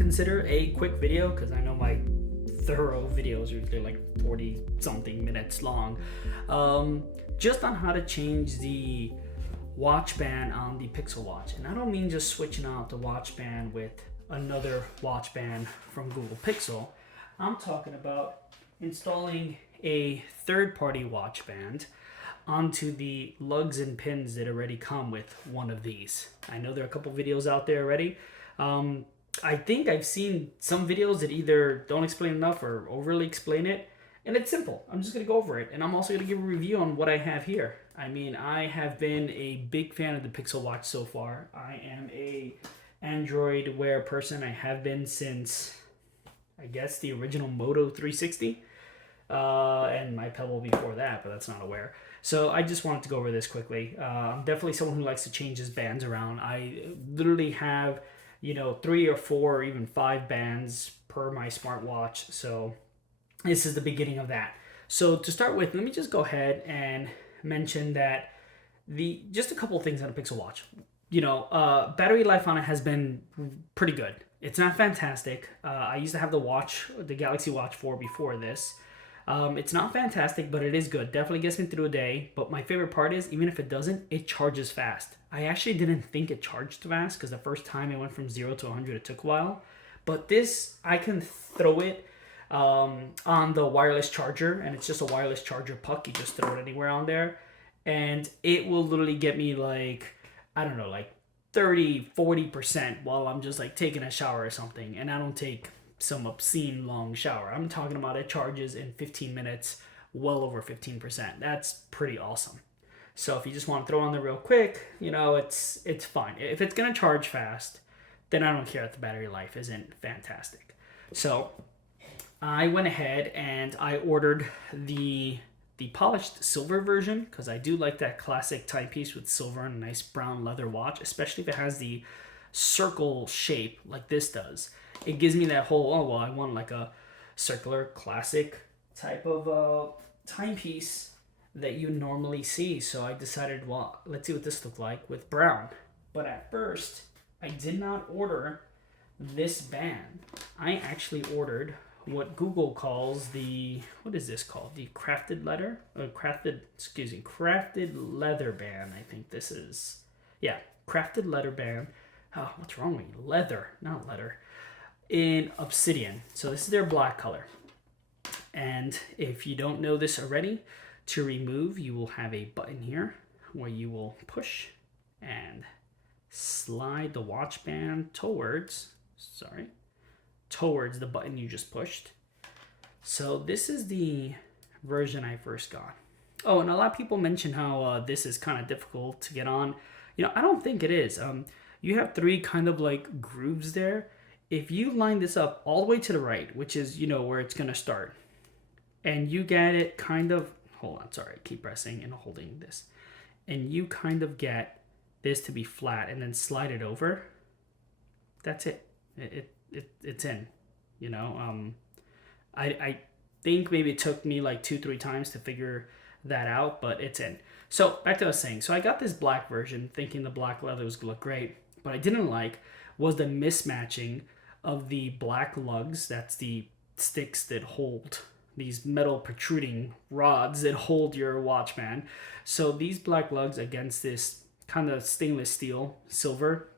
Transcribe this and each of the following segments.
consider a quick video because I know my thorough videos are they're like 40 something minutes long, just on how to change the watch band on the Pixel Watch. And I don't mean just switching out the watch band with another watch band from Google Pixel. I'm talking about installing a third-party watch band onto the lugs and pins that already come with one of these. I know there are a couple videos out there already. I think I've seen some videos that either don't explain enough or overly explain it, and it's simple. I'm just going to go over it, and I'm also going to give a review on what I have here. I mean, I have been a big fan of the Pixel Watch so far. I am a Android Wear person. I have been since, I guess, the original Moto 360, and my Pebble before that, but that's not a Wear. So I just wanted to go over this quickly. I'm definitely someone who likes to change his bands around. I literally have 3 or 4 or even 5 bands per my smartwatch. So this is the beginning of that. So to start with, let me just go ahead and mention that just a couple of things on a Pixel Watch. Battery life on it has been pretty good. It's not fantastic. I used to have the Galaxy Watch 4 before this. It's not fantastic, but it is good. Definitely gets me through a day. But my favorite part is, even if it doesn't, it charges fast. I actually didn't think it charged fast because the first time it went from 0 to 100, it took a while. But this, I can throw it on the wireless charger, and it's just a wireless charger puck. You just throw it anywhere on there, and it will literally get me like 30-40% while I'm just like taking a shower or something. And I don't take some obscene long shower. I'm talking about it charges in 15 minutes, well over 15%. That's pretty awesome. So if you just want to throw on there real quick, it's fine. If it's gonna charge fast, then I don't care if the battery life isn't fantastic. So I went ahead and I ordered the polished silver version because I do like that classic timepiece with silver and a nice brown leather watch, especially if it has the circle shape like this does. It gives me that whole, I want like a circular classic type of timepiece that you normally see. So I decided, let's see what this looked like with brown. But at first, I did not order this band. I actually ordered what Google calls what is this called? The crafted leather band. I think this is, crafted leather band. Oh, what's wrong with you? Leather, not leather. In obsidian. So this is their black color. And if you don't know this already, to remove, you will have a button here where you will push and slide the watch band towards the button you just pushed. So this is the version I first got. Oh, and a lot of people mention how this is kind of difficult to get on. I don't think it is. You have 3 kind of like grooves there. If you line this up all the way to the right, which is, where it's going to start, and you get it kind of, keep pressing and holding this, and you kind of get this to be flat and then slide it over, that's it. It's in, I think maybe it took me like 2-3 times to figure that out, but it's in. So back to what I was saying. So I got this black version thinking the black leather was going to look great. What I didn't like was the mismatching of the black lugs. That's the sticks that hold these metal protruding rods that hold your watch band. So these black lugs against this kind of stainless steel silver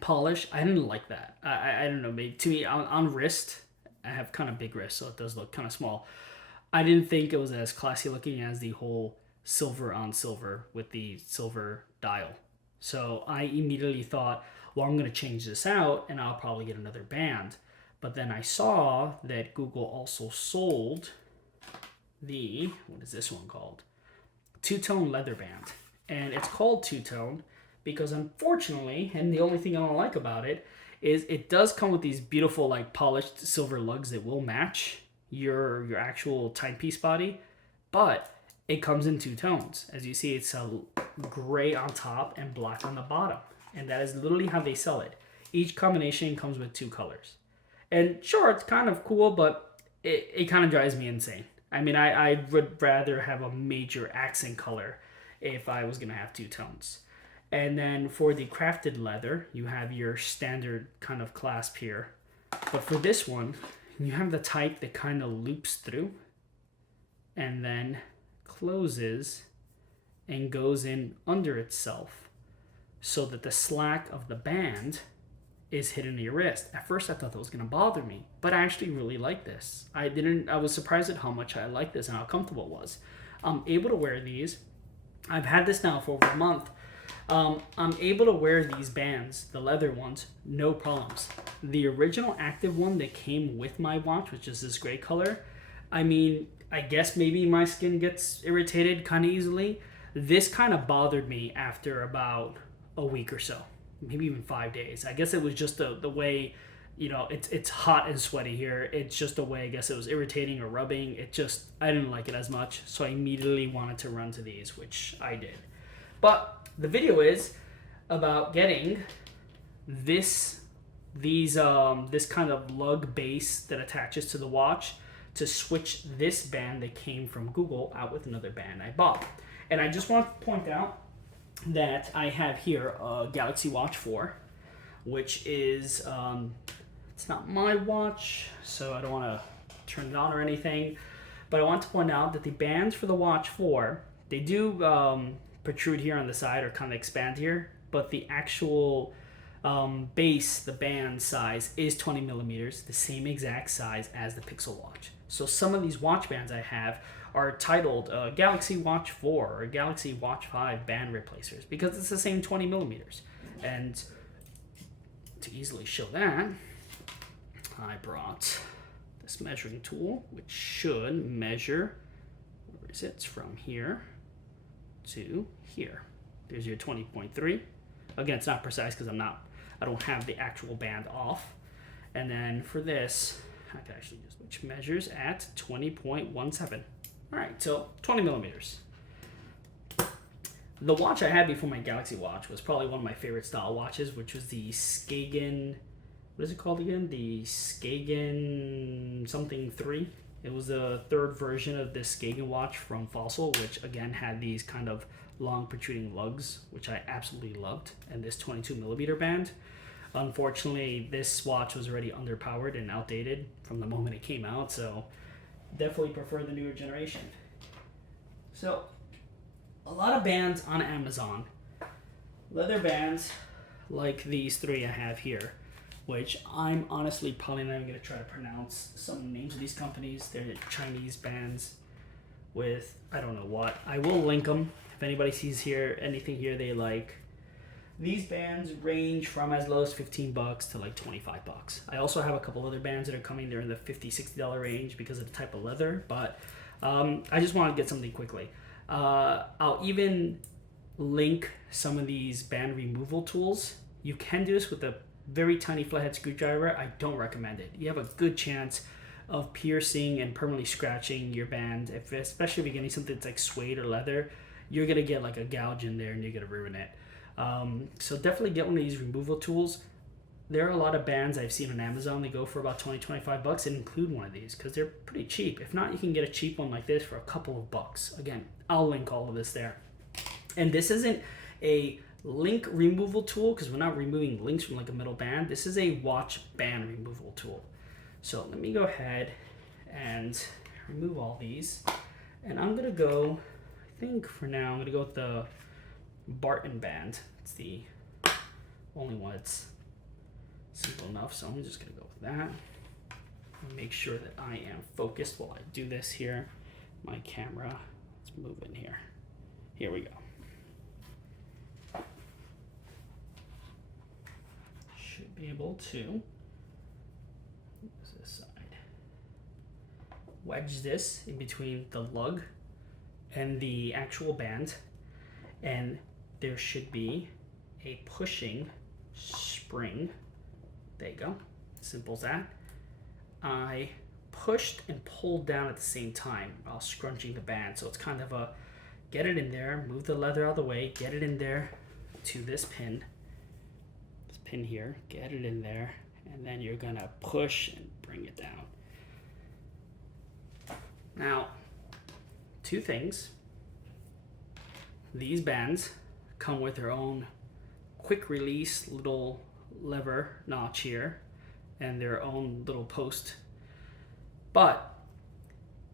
polish, I didn't like that. I don't know, maybe to me on wrist, I have kind of big wrists, so it does look kind of small. I didn't think it was as classy looking as the whole silver on silver with the silver dial. So I immediately thought, I'm going to change this out and I'll probably get another band. But then I saw that Google also sold what is this one called? Two-tone leather band. And it's called two-tone because unfortunately, and the only thing I don't like about it, is it does come with these beautiful like polished silver lugs that will match your actual timepiece body, but it comes in 2 tones. As you see, it's a gray on top and black on the bottom. And that is literally how they sell it. Each combination comes with 2 colors. And sure, it's kind of cool, but it kind of drives me insane. I mean, I would rather have a major accent color if I was going to have 2 tones. And then for the crafted leather, you have your standard kind of clasp here But for this one, you have the type that kind of loops through and then closes and goes in under itself so that the slack of the band is hidden in your wrist. At first I thought that was going to bother me, but I actually really like this. I was surprised at how much I like this and how comfortable it was. I'm able to wear these. I've had this now for over a month. I'm able to wear these bands, the leather ones, no problems. The original active one that came with my watch, which is this gray color, I mean, I guess maybe my skin gets irritated kind of easily. This kind of bothered me after about a week or so, maybe even 5 days. I guess it was just the way, you know, it's hot and sweaty here. It's just the way, I guess it was irritating or rubbing. I didn't like it as much, so I immediately wanted to run to these, which I did. But the video is about getting this kind of lug base that attaches to the watch to switch this band that came from Google out with another band I bought. And I just want to point out that I have here a Galaxy Watch 4, which is, it's not my watch, so I don't want to turn it on or anything, but I want to point out that the bands for the Watch 4, they do protrude here on the side or kind of expand here, but the actual base, the band size, is 20 millimeters, the same exact size as the Pixel Watch. So some of these watch bands I have are titled Galaxy Watch 4 or Galaxy Watch 5 band replacers because it's the same 20 millimeters. And to easily show that, I brought this measuring tool, which should measure, where is it? It's from here to here. There's your 20.3. Again, it's not precise because I don't have the actual band off. And then for this, I can actually use, which measures at 20.17. All right, so 20 millimeters. The watch I had before my Galaxy Watch was probably one of my favorite style watches, which was the Skagen, what is it called again? The Skagen something 3. It was the third version of this Skagen watch from Fossil, which again had these kind of long protruding lugs, which I absolutely loved, and this 22 millimeter band. Unfortunately, this watch was already underpowered and outdated from the moment it came out, so definitely prefer the newer generation. So, a lot of bands on Amazon, leather bands like these three I have here, which I'm honestly probably not even going to try to pronounce some names of these companies. They're Chinese bands with I don't know what. I will link them if anybody sees here anything here they like. These bands range from as low as $15 to like $25. I also have a couple other bands that are coming. They're in the $50, $60 range because of the type of leather, but I just want to get something quickly. I'll even link some of these band removal tools. You can do this with a very tiny flathead screwdriver. I don't recommend it. You have a good chance of piercing and permanently scratching your band, especially if you're getting something that's like suede or leather. You're going to get like a gouge in there and you're going to ruin it. So definitely get one of these removal tools. There are a lot of bands I've seen on Amazon. They go for about $20-25 and include one of these because they're pretty cheap. If not, you can get a cheap one like this for a couple of bucks. Again, I'll link all of this there. And this isn't a link removal tool because we're not removing links from like a metal band. This is a watch band removal tool. So let me go ahead and remove all these. And I'm going to go, I think for now, I'm going to go with the Barton band. It's the only one that's simple enough, so I'm just gonna go with that. Make sure that I am focused while I do this here. My camera, let's move in here. Here we go. Should be able to use this side. Wedge this in between the lug and the actual band, and there should be a pushing spring. There you go. Simple as that. I pushed and pulled down at the same time while scrunching the band. So it's kind of a get it in there, move the leather out of the way, get it in there to this pin here, get it in there, and then you're gonna push and bring it down. Now, two things. These bands come with their own quick release little lever notch here, and their own little post. But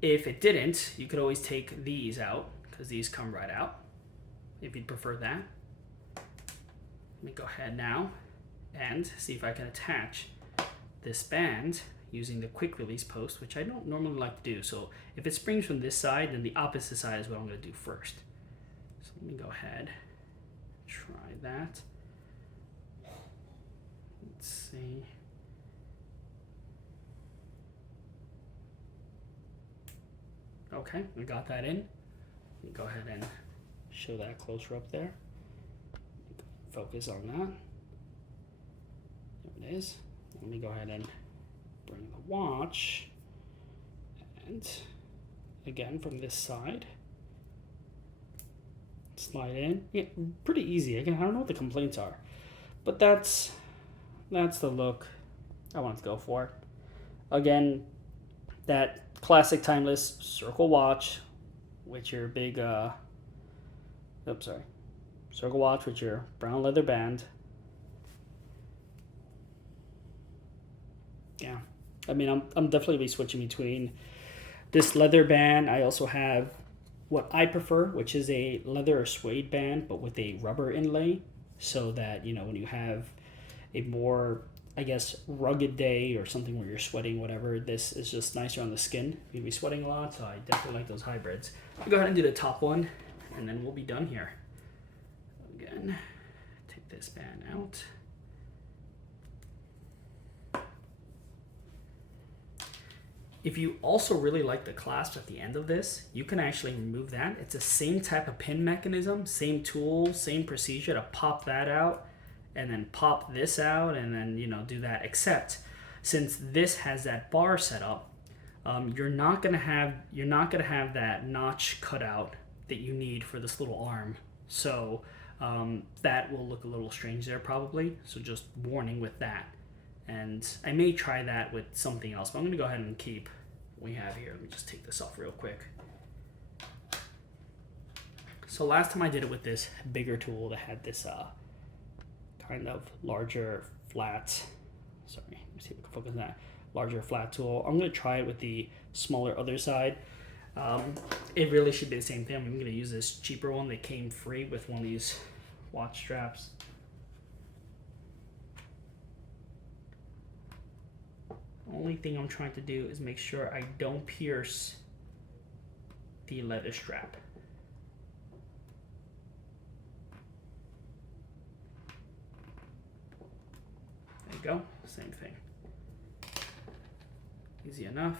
if it didn't, you could always take these out, because these come right out, if you'd prefer that. Let me go ahead now and see if I can attach this band using the quick release post, which I don't normally like to do. So if it springs from this side, then the opposite side is what I'm going to do first. So let me go ahead, try that. Let's see. Okay, we got that in. Let me go ahead and show that closer up there. Focus on that. There it is. Let me go ahead and bring the watch, and again from this side, slide in. Yeah, pretty easy. Again, I don't know what the complaints are, but that's the look I want to go for. Again, that classic timeless circle watch with your big circle watch with your brown leather band. Yeah, I mean, I'm definitely be switching between this leather band. I also have what I prefer, which is a leather or suede band, but with a rubber inlay, so that, you know, when you have a more, I guess, rugged day or something where you're sweating, whatever, this is just nicer on the skin. You'll be sweating a lot, so I definitely like those hybrids. I'll go ahead and do the top one, and then we'll be done here. Again, take this band out. If you also really like the clasp at the end of this, you can actually remove that. It's the same type of pin mechanism, same tool, same procedure to pop that out and then pop this out and then, you know, do that. Except since this has that bar set up, you're not gonna have that notch cut out that you need for this little arm. So that will look a little strange there probably. So just warning with that. And I may try that with something else, but I'm going to go ahead and keep what we have here. Let me just take this off real quick. So last time I did it with this bigger tool that had this kind of larger flat, sorry, let me see if we can focus on that, larger flat tool. I'm going to try it with the smaller other side. It really should be the same thing. I'm going to use this cheaper one that came free with one of these watch straps. Only thing I'm trying to do is make sure I don't pierce the leather strap. There you go, same thing. Easy enough.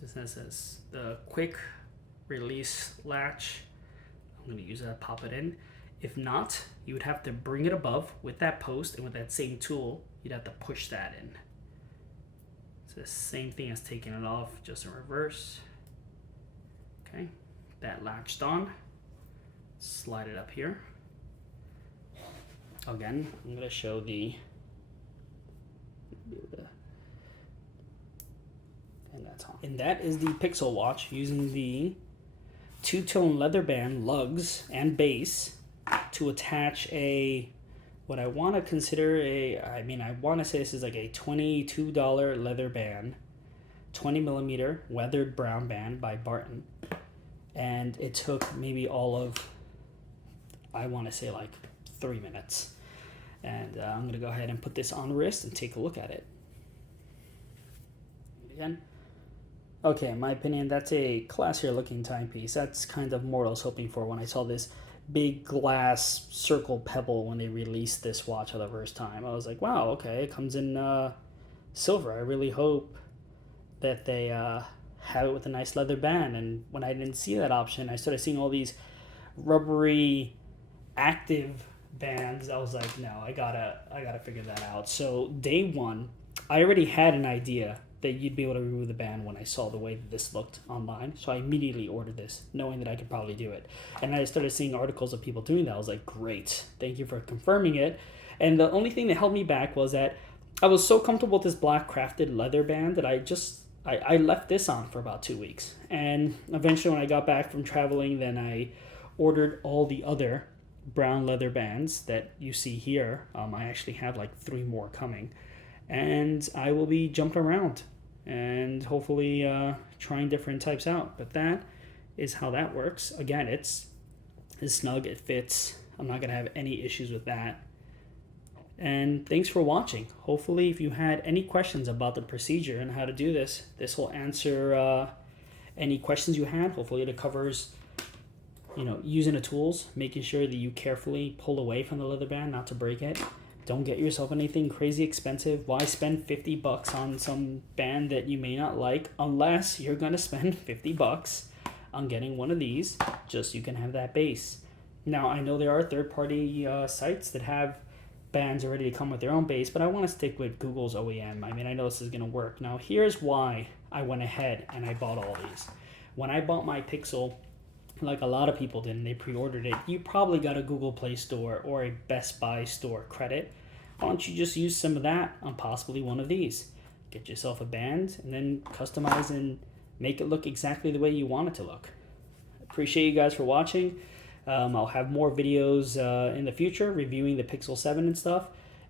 This says the quick release latch. I'm going to use that to pop it in. If not, you would have to bring it above with that post, and with that same tool, you'd have to push that in. It's the same thing as taking it off, just in reverse. Okay, that latched on. Slide it up here. Again, I'm going to show the and that's on. And that is the Pixel watch using the two-tone leather band lugs and base to attach a, what I want to consider I want to say this is like a $22 leather band, 20 millimeter weathered brown band by Barton. And it took maybe all of, I want to say like 3 minutes. And I'm going to go ahead and put this on wrist and take a look at it. Again. Okay, in my opinion, that's a classier looking timepiece. That's kind of more what I was hoping for when I saw this big glass circle pebble when they released this watch for the first time. I was like, wow, okay, it comes in silver. I really hope that they have it with a nice leather band. And when I didn't see that option, I started seeing all these rubbery active bands. I was like, no, I gotta figure that out. So day one, I already had an idea that you'd be able to remove the band when I saw the way that this looked online. So I immediately ordered this, knowing that I could probably do it. And I started seeing articles of people doing that. I was like, great, thank you for confirming it. And the only thing that held me back was that I was so comfortable with this black crafted leather band that I left this on for about 2 weeks. And eventually when I got back from traveling, then I ordered all the other brown leather bands that you see here. I actually have like 3 more coming, and I will be jumping around and hopefully trying different types out. But that is how that works. Again, it's snug, it fits. I'm not gonna have any issues with that. And thanks for watching. Hopefully, if you had any questions about the procedure and how to do this, this will answer any questions you had. Hopefully it covers, using the tools, making sure that you carefully pull away from the leather band, not to break it. Don't get yourself anything crazy expensive. Why spend $50 on some band that you may not like, unless you're gonna spend $50 on getting one of these, just so you can have that base. Now, I know there are third-party sites that have bands are ready to come with their own base, but I want to stick with Google's OEM. I mean, I know this is going to work. Now, here's why I went ahead and I bought all these. When I bought my Pixel, like a lot of people did, and they pre-ordered it, you probably got a Google Play Store or a Best Buy store credit. Why don't you just use some of that on possibly one of these? Get yourself a band and then customize and make it look exactly the way you want it to look. Appreciate you guys for watching. I'll have more videos in the future reviewing the Pixel 7 and stuff.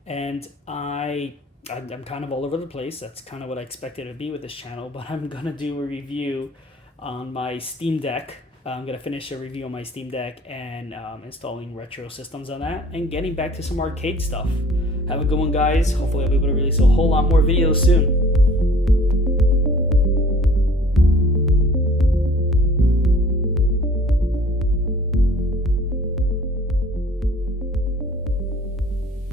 And I'm kind of all over the place. That's kind of what I expected it to be with this channel. But I'm going to do a review on my Steam Deck. I'm going to finish a review on my Steam Deck and installing retro systems on that. And getting back to some arcade stuff. Have a good one, guys. Hopefully I'll be able to release a whole lot more videos soon.